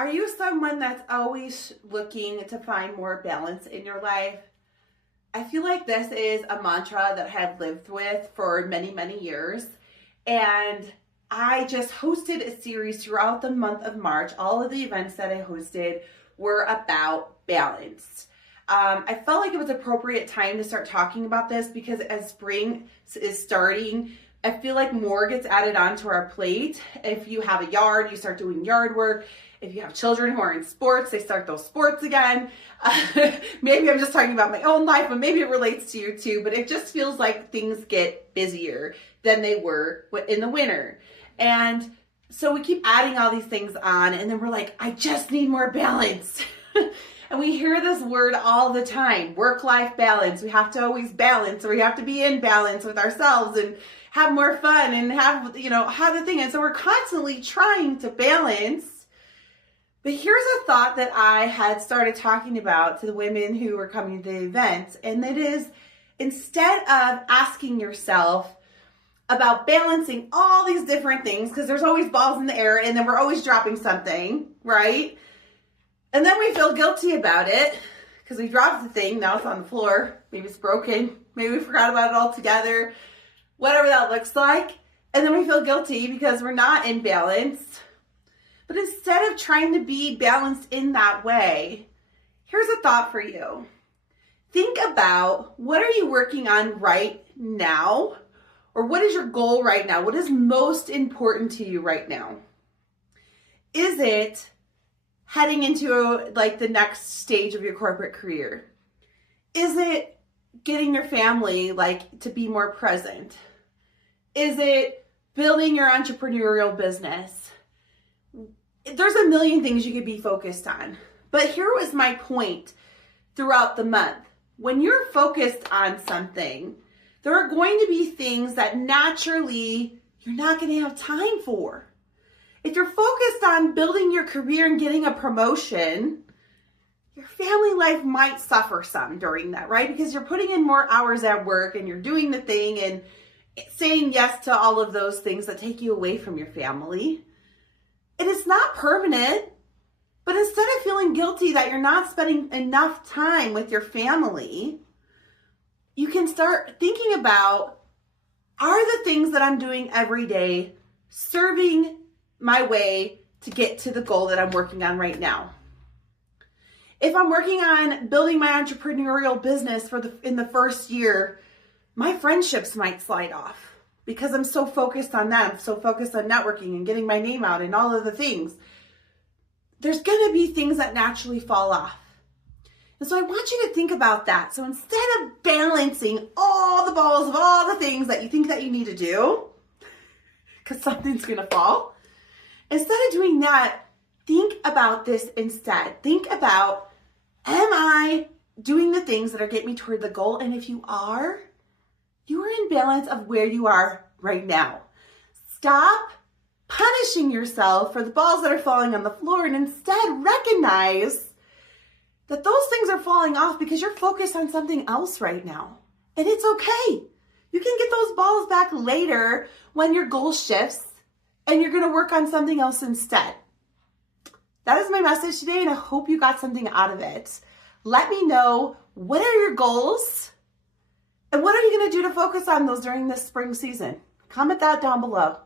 Are you someone that's always looking to find more balance in your life? I feel like this is a mantra that I have lived with for many, many years. And I just hosted a series throughout the month of March. All of the events that I hosted were about balance. I felt like it was appropriate time to start talking about this because as spring is starting, I feel like more gets added onto our plate. If you have a yard, you start doing yard work. If you have children who are in sports, they start those sports again. Maybe I'm just talking about my own life, but maybe it relates to you too. But it just feels like things get busier than they were in the winter. And so we keep adding all these things on, and then we're like, I just need more balance. And we hear this word all the time, work-life balance. We have to always balance, or we have to be in balance with ourselves and have more fun and have the thing. And so we're constantly trying to balance. But here's a thought that I had started talking about to the women who were coming to the event. And that is, instead of asking yourself about balancing all these different things, because there's always balls in the air and then we're always dropping something, right? And then we feel guilty about it because we dropped the thing. Now it's on the floor. Maybe it's broken. Maybe we forgot about it altogether. Whatever that looks like. And then we feel guilty because we're not in balance. But instead of trying to be balanced in that way, here's a thought for you. Think about, what are you working on right now? Or what is your goal right now? What is most important to you right now? Is it heading into the next stage of your corporate career? Is it getting your family to be more present? Is it building your entrepreneurial business? There's a million things you could be focused on. But here was my point throughout the month. When you're focused on something, there are going to be things that naturally you're not going to have time for. If you're focused on building your career and getting a promotion, your family life might suffer some during that, right? Because you're putting in more hours at work and you're doing the thing and saying yes to all of those things that take you away from your family. And it's not permanent, but instead of feeling guilty that you're not spending enough time with your family, you can start thinking about, are the things that I'm doing every day serving my way to get to the goal that I'm working on right now? If I'm working on building my entrepreneurial business in the first year, my friendships might slide off because I'm so focused on that. I'm so focused on networking and getting my name out and all of the things. There's going to be things that naturally fall off. And so I want you to think about that. So instead of balancing all the balls of all the things that you think that you need to do, because something's going to fall, instead of doing that, think about this instead. Think about, am I doing the things that are getting me toward the goal? And if you are in balance of where you are right now. Stop punishing yourself for the balls that are falling on the floor and instead recognize that those things are falling off because you're focused on something else right now. And it's okay. You can get those balls back later when your goal shifts and you're going to work on something else instead. That is my message today, and I hope you got something out of it. Let me know, what are your goals? And what are you going to do to focus on those during this spring season? Comment that down below.